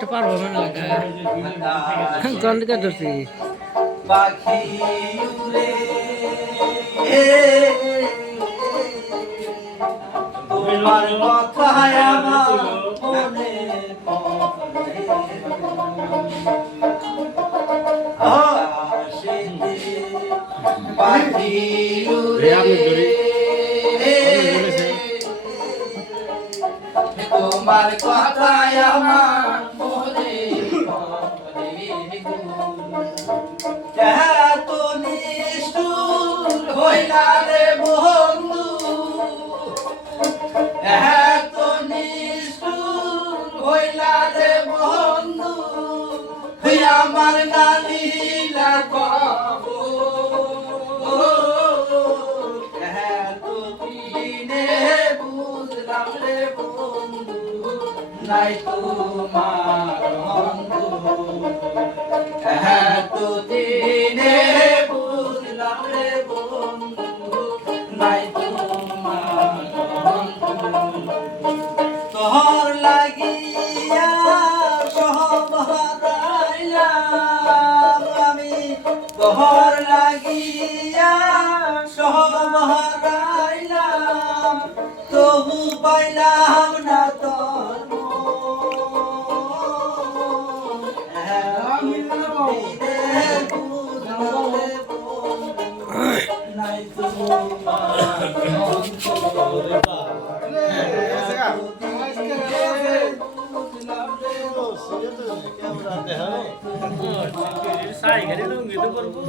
একটা পারবো মনে লাগা গন্ধকে ধরছি পাখি উড়ে তোমার কথায় আমার মনে পড়ে আকাশেতে পাখি উড়ে তোমার কথায় আমার মনে পড়ে এত নিষ্ঠুর হইলা রে বন্ধু এত নিষ্ঠুর হইলা রে বন্ধু আমার নালিলা কব এত দিনে বুঝলাম রে বন্ধু নাই তোমার বন্ধু এত দিনে বুঝলাম রে বন্ধু নাই তোমার তোর লাগিয়া সব হারাইলাম আমি তোর লাগিয়া সব হারাইলাম তবু পাইলাম না তোর নাই সাই গেলে লুঙ্গি তো করবো